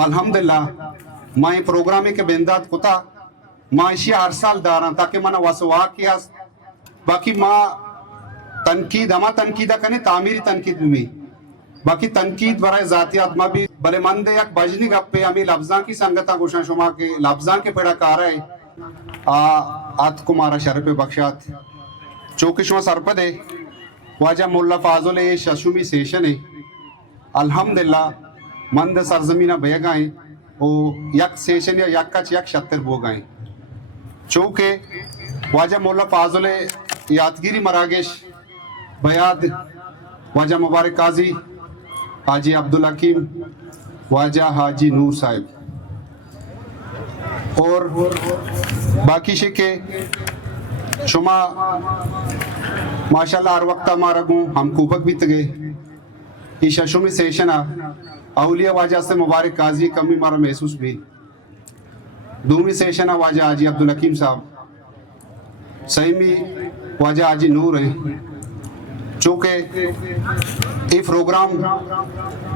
الحمدللہ مائی پروگرامی کے بینداد کتا ما اشی ہر سال داران تاکہ منا واسوا کیا باقی ما تنقید ہما تنقیدہ کنے تعمیری تنقید بھی باقی تنقید برای ذاتیات ما بھی بلے مندے یک بجنی گپے ہمیں لفظاں کی سنگتا گوشن شما کے لفظاں کے پیڑا کارا ہے آت کو مارا شرف بخشات چوکہ شما سرپدے واجہ مولا فاضل ششمی سیشن ہے الحمدللہ مند سرزمینہ بے گائیں او یک سیشن یا یک کچ یک شتر بو گائیں چونکہ واجہ مولا فاضل یادگیری مراگش بیاد واجہ مبارک قاضی حاجی عبدالحکیم واجہ حاجی نور صاحب اور باقی شکے شما ماشاءاللہ ہر وقت ہمارا گوں ہم کوپک بھی تگے یہ ششمی سیشن اولیاء واجہ سے مبارک قاضی کمی مارا محسوس بھی دومی سیشن واجہ حاجی عبدالحکیم صاحب سیمی واجہ حاجی نور ہیں چونکہ یہ پروگرام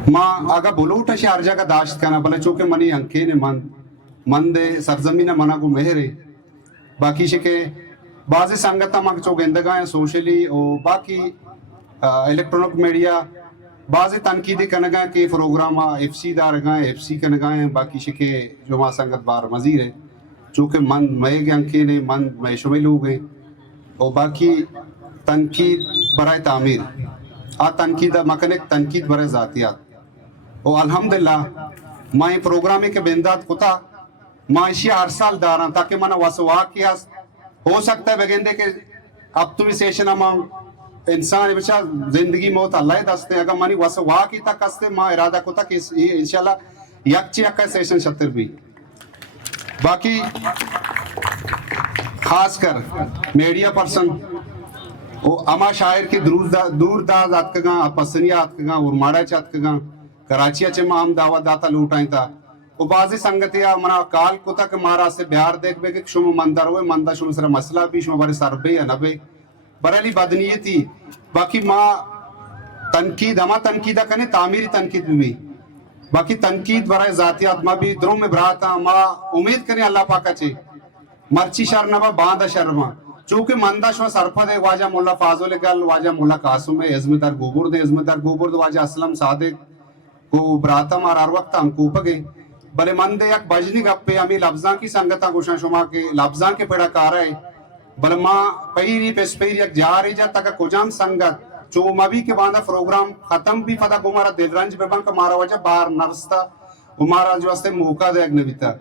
ماں آگا بلوٹا شی ہر جگہ داشت کرنا بلے چونکہ منی انکین مند سرزمین منا کو مہر ہے باقی شکے بعضی سنگتا ماں چو گندگاں سوشلی اور باقی الیکٹرونک میڈیا بعضی تنقیدی کنگاں کے پروگرام ایف سی دار گائیں ایف سی کنگاں باقی شکے جو ماں سنگت بار مزید ہے چونکہ مند مئے گے انکین ہے مند مئے شمل ہو گئے اور باقی تنقید برائے تعمیر تنقید مکنک تنقید برائے ذاتیات اور الحمدللہ ماں پروگرامی کے بینداد کتا ماں اشی ہر سال داران تاکہ منا واسوا کیا ہو سکتا ہے بگندے کہ اب تمہیں سیشن ماں انسان بچہ زندگی موت اللہ دستے اگر منی واسوا کی تک استے ماں ارادہ کتا کہ انشاءاللہ یک چی اکا سیشن شتر بھی باقی خاص کر میڈیا پرسن اما شاعر کے دور داز آتکگاں پسنی آتکگاں ارماڑا چاتکگاں کراچی اچھے ماں ہم دعوت داتا لوٹائیں تا وہ بازی سنگتیا منا کال کو تک مارا سے بیار دیکھ بے کہ شما مندر ہوئے مندہ شما سر مسئلہ بھی شما بارے سر بے یا نبے برحالی بدنیتی باقی ماں تنقید ہما تنقیدہ کنے تعمیری تنقید بھی باقی تنقید برای ذاتیات ماں بھی دروں میں براتا ماں امید کنے اللہ پاکا چھے مرچی شر نبا باندہ شرما چونکہ مندہ شما سرپد ہے واجہ مولا فاضل گل واجہ مولا قاسم ہے عظمتر گوبرد ہے عظمتر گوبرد واجہ اسلم صادق کو براتا مار ہر وقت ہم کوپگے بلے مندے یک بجنی گپے ہمیں لفظاں کی سنگتا گوشن شما کے لفظاں کے پیڑا کارا ہے بلے ماں پیری پیس پیری یک جا رہی جا تکا کجام سنگت چو مبی کے باندھا پروگرام ختم بھی پتا کو مارا دل رنج بے بانکا مارا وجہ باہر نرستا مارا جو استے موقع دے اگنوی تا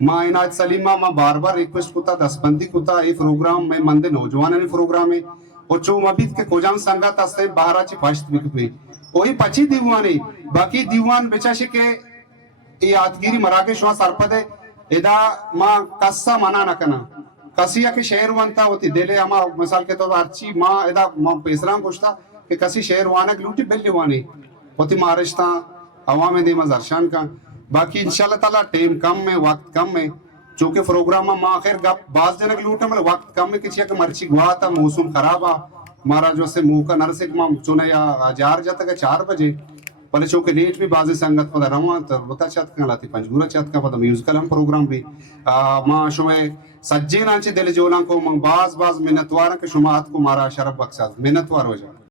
ماں عنایت سلیمہ ماں بار بار ریکویسٹ کتا دس بندی کتا یہ پروگرام میں مندے نوجوانانی پروگرام ہے اور چو مبی کے کجام سنگت استے باہرہ چی پشت بکپے وہی پچی دیوانی باقی دیوان بچاشے کے یادگیری مراگے شما سرپدے ادا ماں قصہ منا نکنا کسی اکی شہر وانتا ہوتی دلے ہما مثال کے طور ہرچی ماں ادا ماں پیسران کشتا کہ کسی شہر وانک لوٹی بلی وانی ہوتی مارشتا عوام دے مزرشان کا باقی انشاءاللہ تعالیٰ ٹیم کم میں وقت کم میں چونکہ پروگرام ماں آخر گپ باز جنک لوٹا ملے وقت کم میں کچھ کہ مرچی گوا تا موسم خرابا مارا جو سے موقع نرسک ماں چونے یا جار جاتا کہ 4 بجے پہلے چونکہ لیٹ بھی بازی سنگت پدا رواں تر بتا چاہت کہاں لاتی پنجگورا چاہت کہاں پدا میوزیکل ہم پروگرام بھی ماں شوئے سجین آنچے دل جولان کو باز منتوارا کہ شما آت کو مارا شرف بخشات منتوار ہو جائے